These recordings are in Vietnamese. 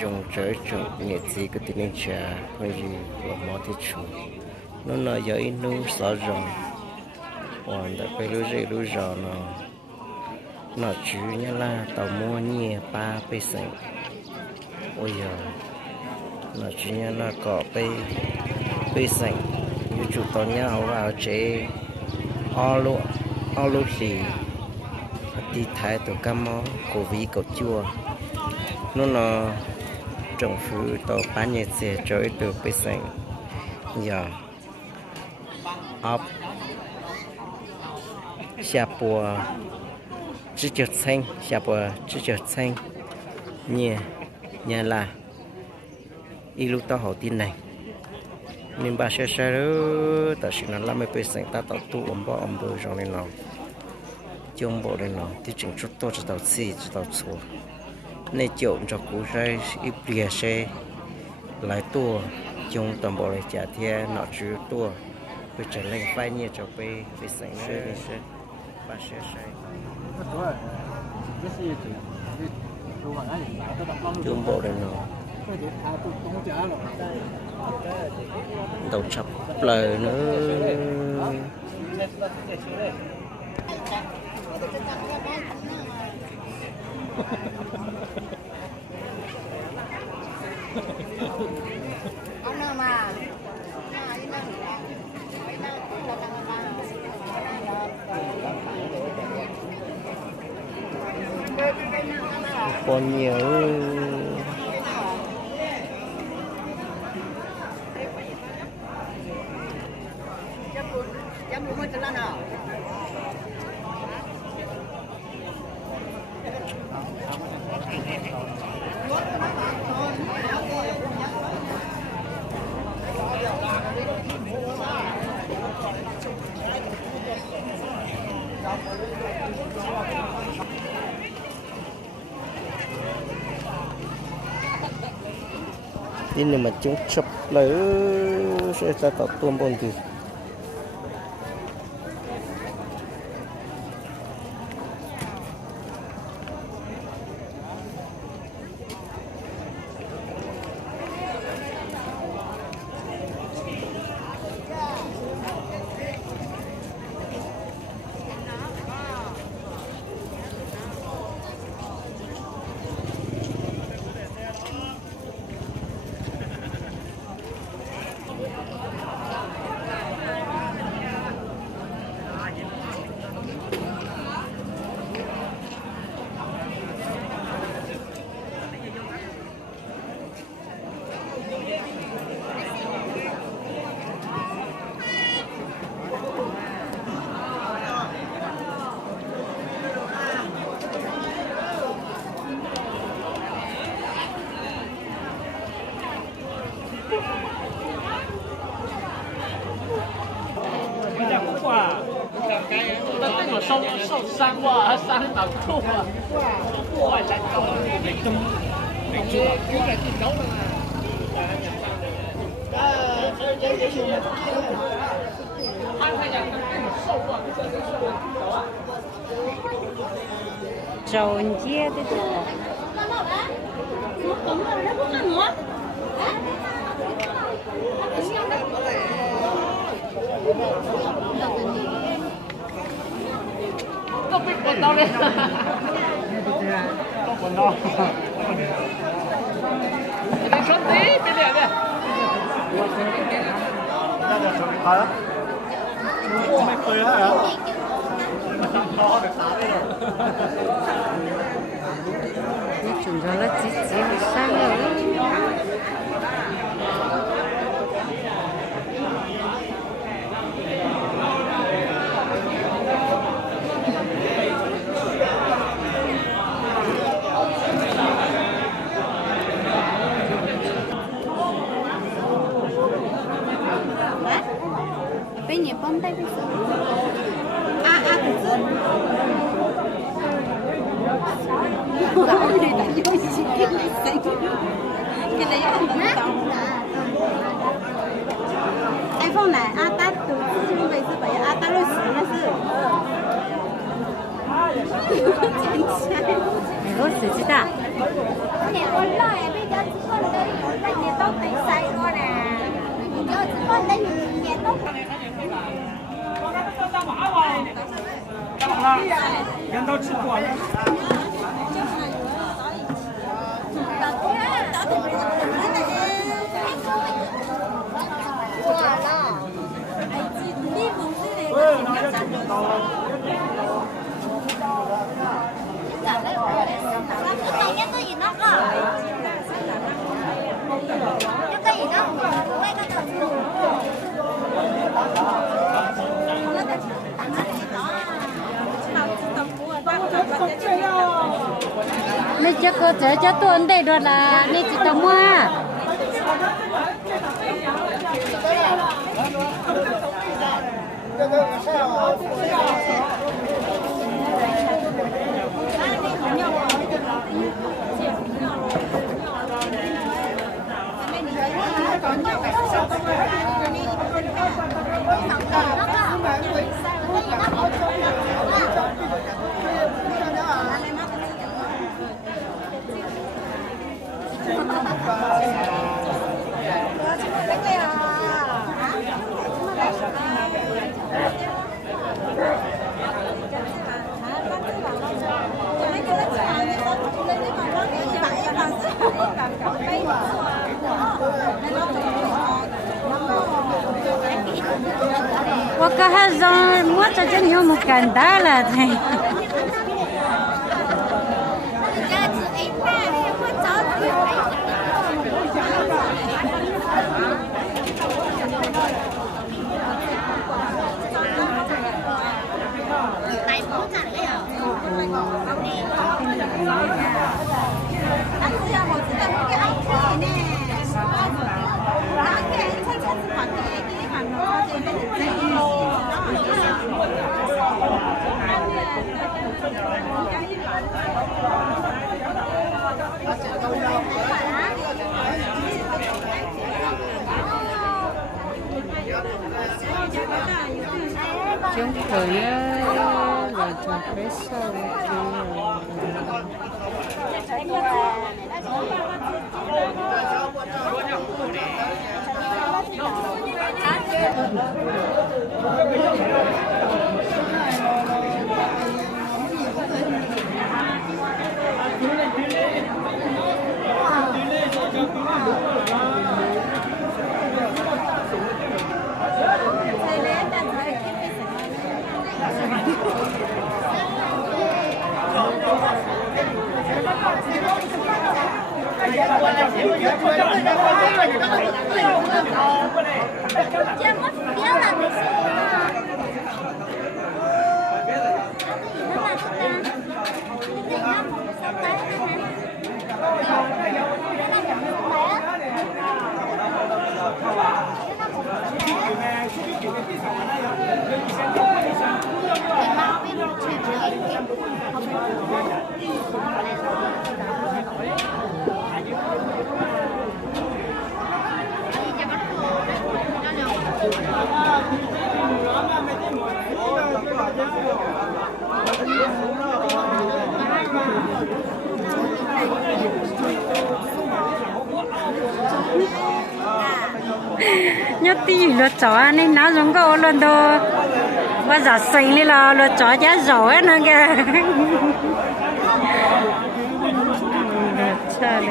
dùng trời trồng nghệ gì cái tình hình trà còn gì là mỏ thì chủ nó nói giấy nu sợ rồng còn đã phải lưu rò nó chủ nhá là tàu mua nhẹ ba bê sành ôi giờ nó chủ nhá là có bê sành như chủ tàu nhá họ vào chế alo xì đi thái tàu cam mó cổ vĩ cổ chua nó trồng phụ tàu bán nhẹ xe chơi từ bê sành giờ ấp xa bùa chỉ chợt xanh xa bùa chỉ chợt xanh nhẹ nhà là y lúc tao hỏi tin này nên bà sẽ đó ta chỉ là làm mấy bê sành ta tạo tu ông bơ rồi này nào chung bộ này nào thì chỉnh chút to cho tao xì cho tao xua nên chịu cho cú sai ít bia xe lại tua chung toàn bộ này trả theo nọ chứ tua bây giờ lên phai nhẹ cho bê sành nữa bà sẽ sai chung bộ này nào đầu chập lời nữa ông nào mà còn nhiều ini mà chúng chụp lấy sẽ ta tạo tuôn bồn thì受伤哇，伤到吐啊！哇，真高，你咁叫嚟見到啦嘛？看看人更瘦啊，真係瘦啊！trầu chia thế chứ nó cống rồi nó cũng ăn nữa có biết con đâu đấy có con đâu cái số tí cái này nè đây là số cái đóไม่เคยฮะnó được xả đi rồi chúng nó là chỉ sang rồi bên nhà con tay cái gì cái gì cái này vô gì cái này xinh cái này ăn tao iPhone này ta từ từ bây giờ bây ta rồi xí là xí真香，我死知道。nhiệt tốt tính say luôn nè. Nhớ chứ con đây nhiệt tốt.人都吃过了。你这个这多得着啦，你知道吗？我刚还让我这就有没干大了，才。Chúng tôi là cho cái sâu nhớ tí lo chó nên nó giống cái lần đó bây giờ sinh đi là lo chó giá giỏi nữa kìa trời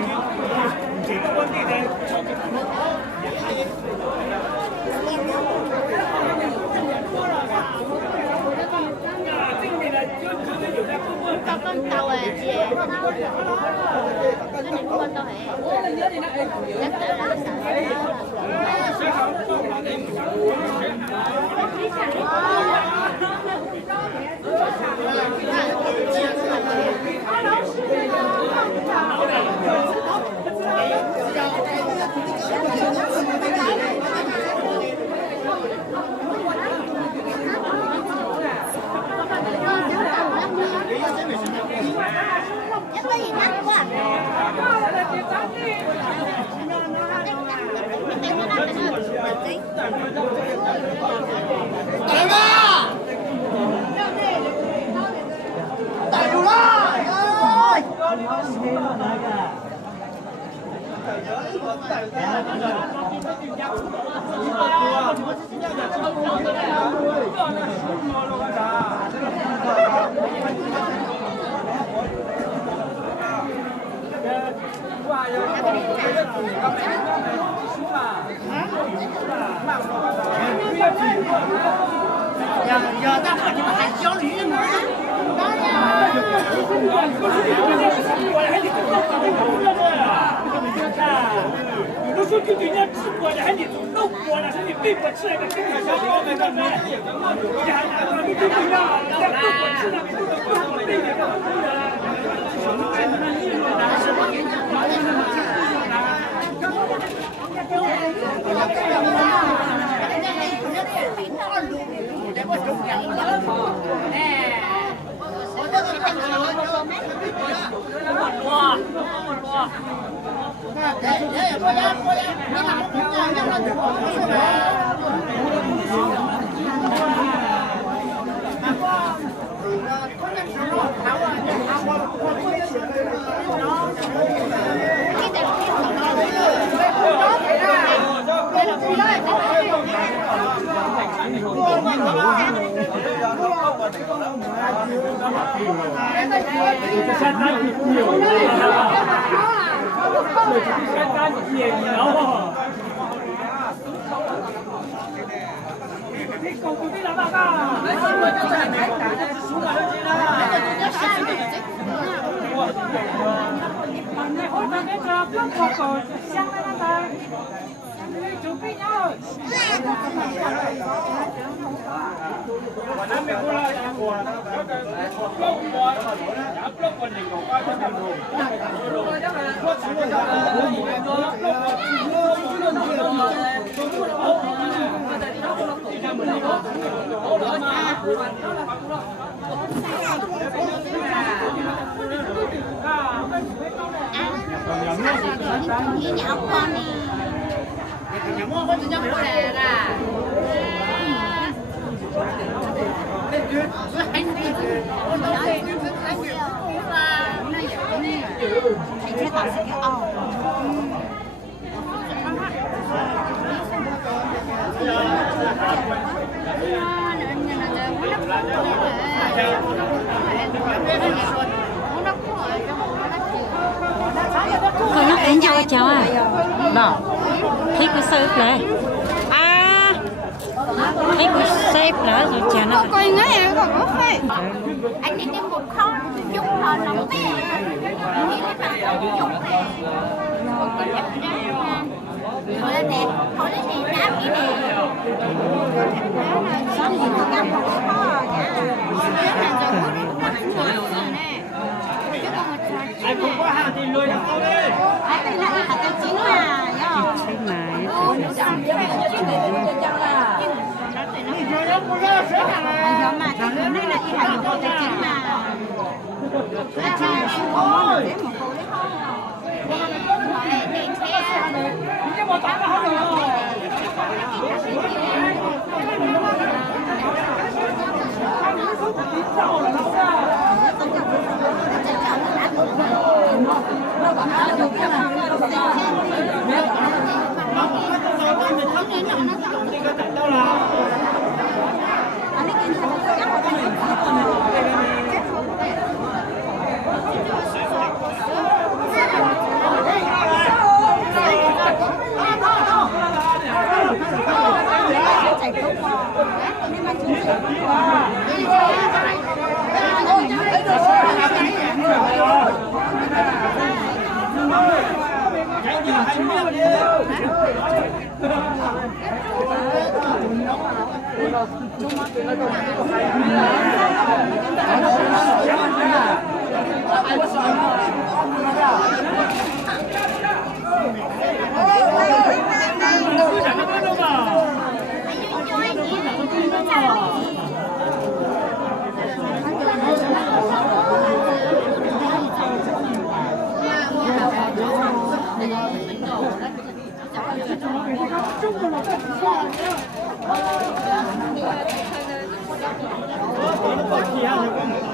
con tàu à chị cái này con tàu hả chắc chắn là nhất có gì nát quá giờ ta phải đi ăn chó lý mà都说给人家吃过的，还你种弄过的，是你并不吃那个青菜小包那个呢？你还拿个你不一样，人家不不吃那个，不对那个不的。Cái nhỏ con này nhà mua có chỉ có lẻ là anh đi con đâu thì anh nhiều là anh sẽ tạo sự cái Con nó đến cho cháu à? Đó. Thấy cái sếp này. À. Thấy cái sếp đó rồi chả nó. coi ngay em còn có phải. Anh đi đem một con chút họ nóng té. Đi lên bàn chút này. Thôi lên nè, thôi lên nè, đáp cái nè. Đó là xong rồi nó cắm một cái kho nha. Đó là giờ có nó cũng rồi nè. Chứ còn một trò Ai cũng có hàng thì lười lắm thôi đi. Ai đây là hạt tài chính mà. Thấy này. Anh giống mà cái thứ này là y hạt tài chính mà. Là chỉ là không có món được một cô đấy Cái bộ tóc nó không được. Hãy subscribe cho kênh Ghiền Mì Gõ để không bỏ lỡ những video hấp dẫn.